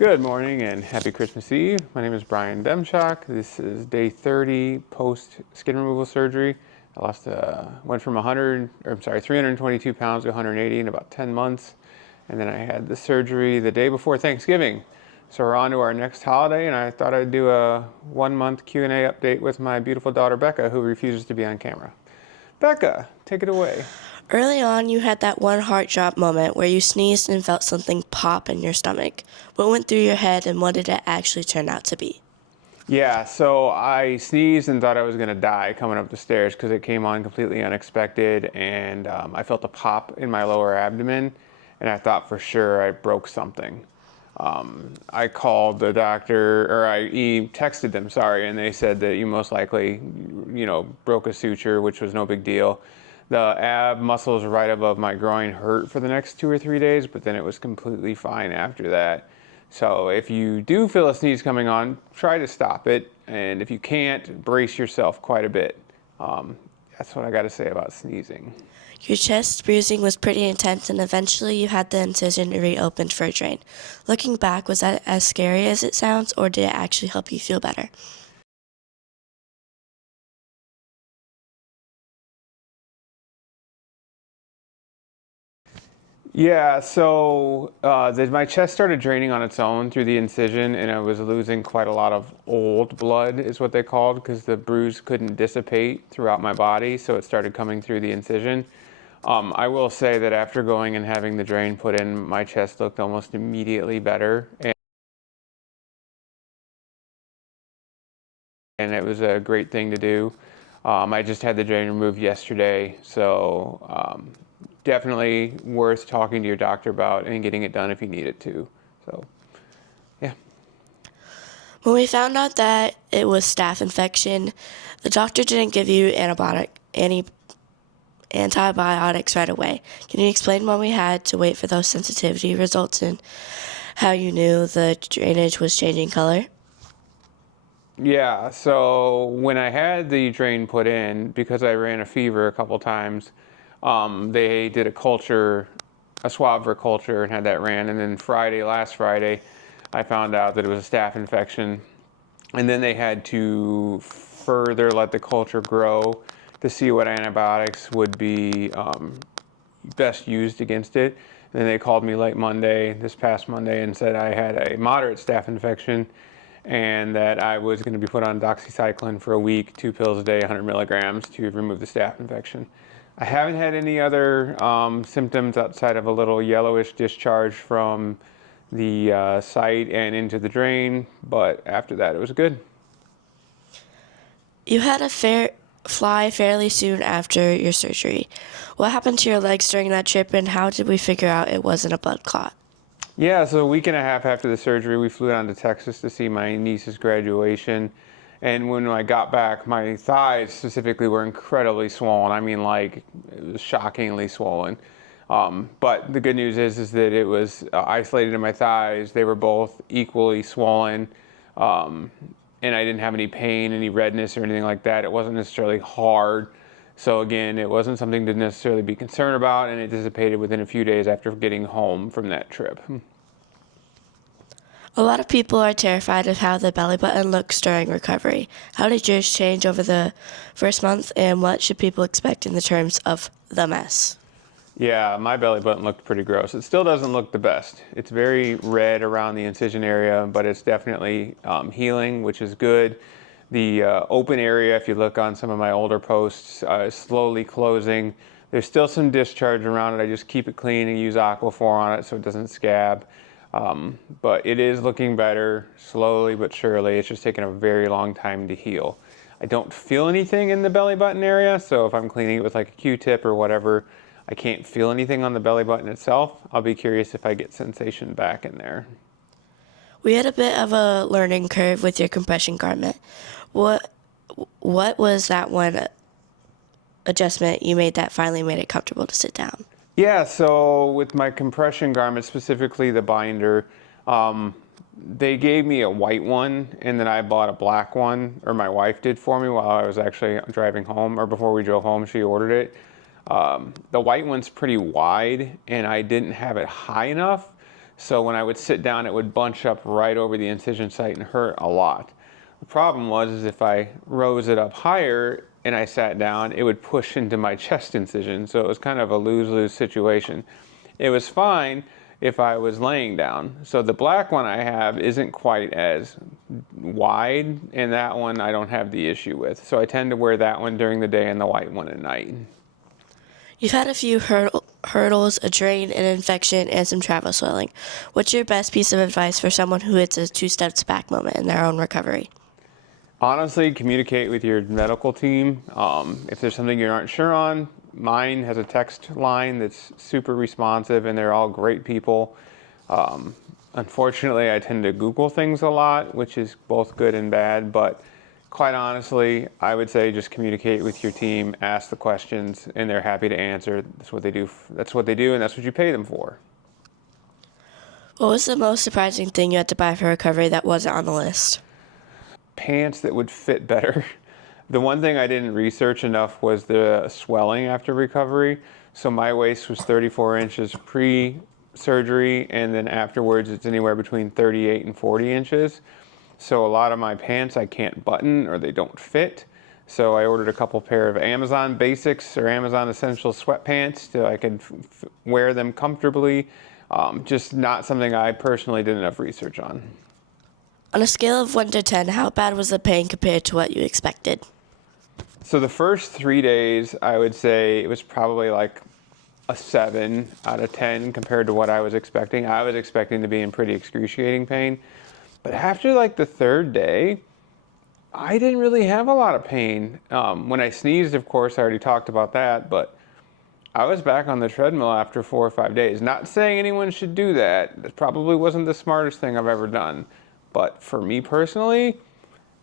Good morning and happy Christmas Eve. My name is Brian Demchak. This is day 30 post skin removal surgery. I went from 322 pounds to 180 in about 10 months. And then I had the surgery the day before Thanksgiving. So we're on to our next holiday, and I thought I'd do a 1-month Q&A update with my beautiful daughter Becca, who refuses to be on camera. Becca, take it away. Early on, you had that one heart drop moment where you sneezed and felt something pop in your stomach. What went through your head and what did it actually turn out to be? Yeah, so I sneezed and thought I was going to die coming up the stairs because it came on completely unexpected, and I felt a pop in my lower abdomen, and I thought for sure I broke something. I called the doctor, or I texted them, sorry, and they said that you most likely, broke a suture, which was no big deal. The ab muscles right above my groin hurt for the next 2 or 3 days, but then it was completely fine after that. So if you do feel a sneeze coming on, try to stop it. And if you can't, brace yourself quite a bit. That's what I got to say about sneezing. Your chest bruising was pretty intense and eventually you had the incision reopened for a drain. Looking back, was that as scary as it sounds or did it actually help you feel better? Yeah, so my chest started draining on its own through the incision, and I was losing quite a lot of old blood, is what they called, because the bruise couldn't dissipate throughout my body, so it started coming through the incision. I will say that after going and having the drain put in, my chest looked almost immediately better, and it was a great thing to do. I just had the drain removed yesterday, so definitely worth talking to your doctor about and getting it done if you need it to. So, yeah. When we found out that it was staph infection, the doctor didn't give you antibiotics right away. Can you explain why we had to wait for those sensitivity results and how you knew the drainage was changing color? Yeah, so when I had the drain put in, because I ran a fever a couple times, they did a swab for culture and had that ran. And then last Friday, I found out that it was a staph infection. And then they had to further let the culture grow to see what antibiotics would be best used against it. And then they called me this past Monday, and said I had a moderate staph infection and that I was going to be put on doxycycline for a week, 2 pills a day, 100 milligrams to remove the staph infection. I haven't had any other symptoms outside of a little yellowish discharge from the site and into the drain, but after that it was good. You had a fly fairly soon after your surgery. What happened to your legs during that trip and how did we figure out it wasn't a blood clot? Yeah, so a week and a half after the surgery, we flew down to Texas to see my niece's graduation. And when I got back, my thighs specifically were incredibly swollen. I mean, like, it was shockingly swollen. But the good news is that it was isolated in my thighs. They were both equally swollen. And I didn't have any pain, any redness or anything like that. It wasn't necessarily hard. So again, it wasn't something to necessarily be concerned about, and it dissipated within a few days after getting home from that trip. A lot of people are terrified of how the belly button looks during recovery. How did yours change over the first month and what should people expect in the terms of the mess? Yeah, my belly button looked pretty gross. It still doesn't look the best. It's very red around the incision area, but it's definitely healing, which is good. The open area, if you look on some of my older posts, is slowly closing. There's still some discharge around it. I just keep it clean and use Aquaphor on it so it doesn't scab. But it is looking better, slowly but surely. It's just taking a very long time to heal. I don't feel anything in the belly button area, so if I'm cleaning it with like a Q-tip or whatever, I can't feel anything on the belly button itself. I'll be curious if I get sensation back in there. We had a bit of a learning curve with your compression garment. What was that one adjustment you made that finally made it comfortable to sit down? Yeah, so with my compression garment, specifically the binder, they gave me a white one, and then I bought a black one, or my wife did for me while I was actually driving home, or before we drove home, she ordered it. The white one's pretty wide, and I didn't have it high enough, So when I would sit down, it would bunch up right over the incision site and hurt a lot. The problem was is if I rose it up higher and I sat down, it would push into my chest incision. So it was kind of a lose-lose situation. It was fine if I was laying down. So the black one I have isn't quite as wide, and that one I don't have the issue with. So I tend to wear that one during the day and the white one at night. You've had a few hurdles, a drain, an infection, and some travel swelling. What's your best piece of advice for someone who hits a 2 steps back moment in their own recovery? Honestly, communicate with your medical team. If there's something you aren't sure on, mine has a text line that's super responsive, and they're all great people. Unfortunately, I tend to Google things a lot, which is both good and bad, but quite honestly, I would say just communicate with your team, ask the questions, and they're happy to answer. That's what they do. That's what they do, and that's what you pay them for. What was the most surprising thing you had to buy for recovery that wasn't on the list? Pants that would fit better. The one thing I didn't research enough was the swelling after recovery. So my waist was 34 inches pre-surgery, and then afterwards it's anywhere between 38 and 40 inches. So a lot of my pants I can't button or they don't fit. So I ordered a couple pair of Amazon Basics or Amazon Essentials sweatpants so I could wear them comfortably. Just not something I personally did enough research on. On a scale of 1 to 10, how bad was the pain compared to what you expected? So the first 3 days, I would say it was probably like a 7 out of 10 compared to what I was expecting. I was expecting to be in pretty excruciating pain. But after like the third day, I didn't really have a lot of pain. When I sneezed, of course, I already talked about that, but I was back on the treadmill after 4 or 5 days. Not saying anyone should do that. It probably wasn't the smartest thing I've ever done. But for me personally,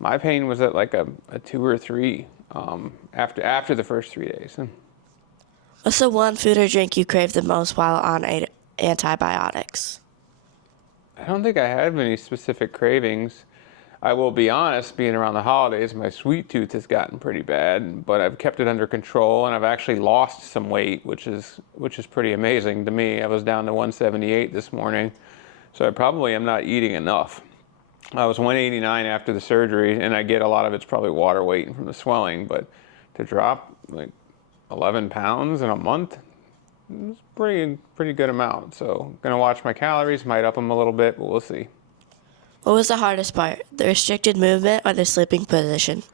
my pain was at like a 2 or 3 after the first 3 days. What's the one food or drink you crave the most while on antibiotics? I don't think I had any specific cravings. I will be honest, being around the holidays, my sweet tooth has gotten pretty bad, but I've kept it under control, and I've actually lost some weight, which is pretty amazing to me. I was down to 178 this morning, so I probably am not eating enough. I was 189 after the surgery, and I get a lot of it's probably water weight from the swelling, but to drop like 11 pounds in a month, it's pretty good amount. So I'm gonna watch my calories, might up them a little bit, but we'll see. What was the hardest part, the restricted movement or the sleeping position?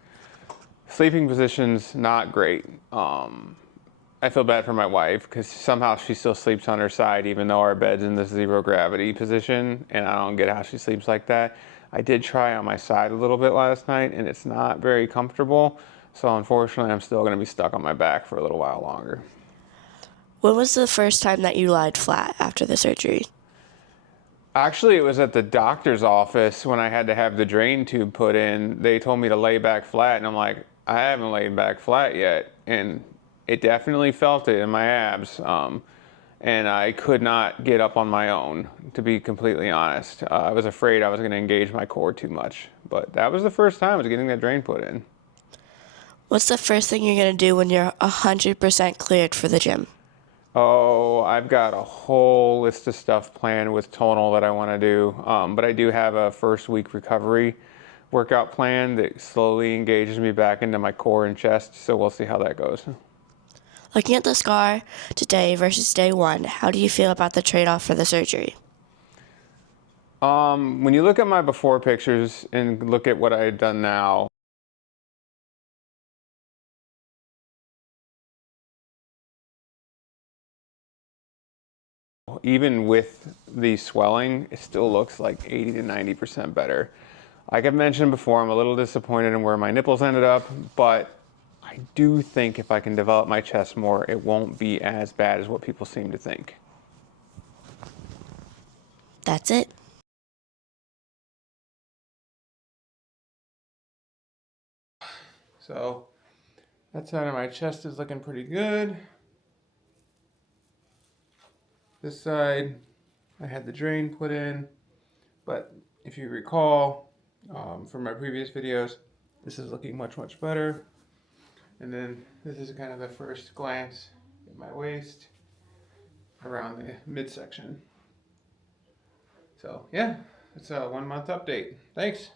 Sleeping position's not great. I feel bad for my wife because somehow she still sleeps on her side even though our bed's in the zero gravity position, and I don't get how she sleeps like that. I did try on my side a little bit last night, and it's not very comfortable. So unfortunately, I'm still going to be stuck on my back for a little while longer. When was the first time that you lied flat after the surgery? Actually, it was at the doctor's office when I had to have the drain tube put in. They told me to lay back flat, and I'm like, I haven't laid back flat yet. And it definitely felt it in my abs. And I could not get up on my own, to be completely honest. I was afraid I was going to engage my core too much. But that was the first time I was getting that drain put in. What's the first thing you're going to do when you're 100% cleared for the gym? Oh, I've got a whole list of stuff planned with tonal that I want to do. But I do have a first week recovery workout plan that slowly engages me back into my core and chest. So we'll see how that goes. Looking at the scar today versus day one, how do you feel about the trade-off for the surgery? When you look at my before pictures and look at what I had done now, even with the swelling, it still looks like 80 to 90% better. Like I've mentioned before, I'm a little disappointed in where my nipples ended up, but I do think if I can develop my chest more, it won't be as bad as what people seem to think. That's it. So that side of my chest is looking pretty good. This side, I had the drain put in, but if you recall from my previous videos, this is looking much, much better. And then this is kind of the first glance at my waist around the midsection. So yeah, it's a 1 month update. Thanks.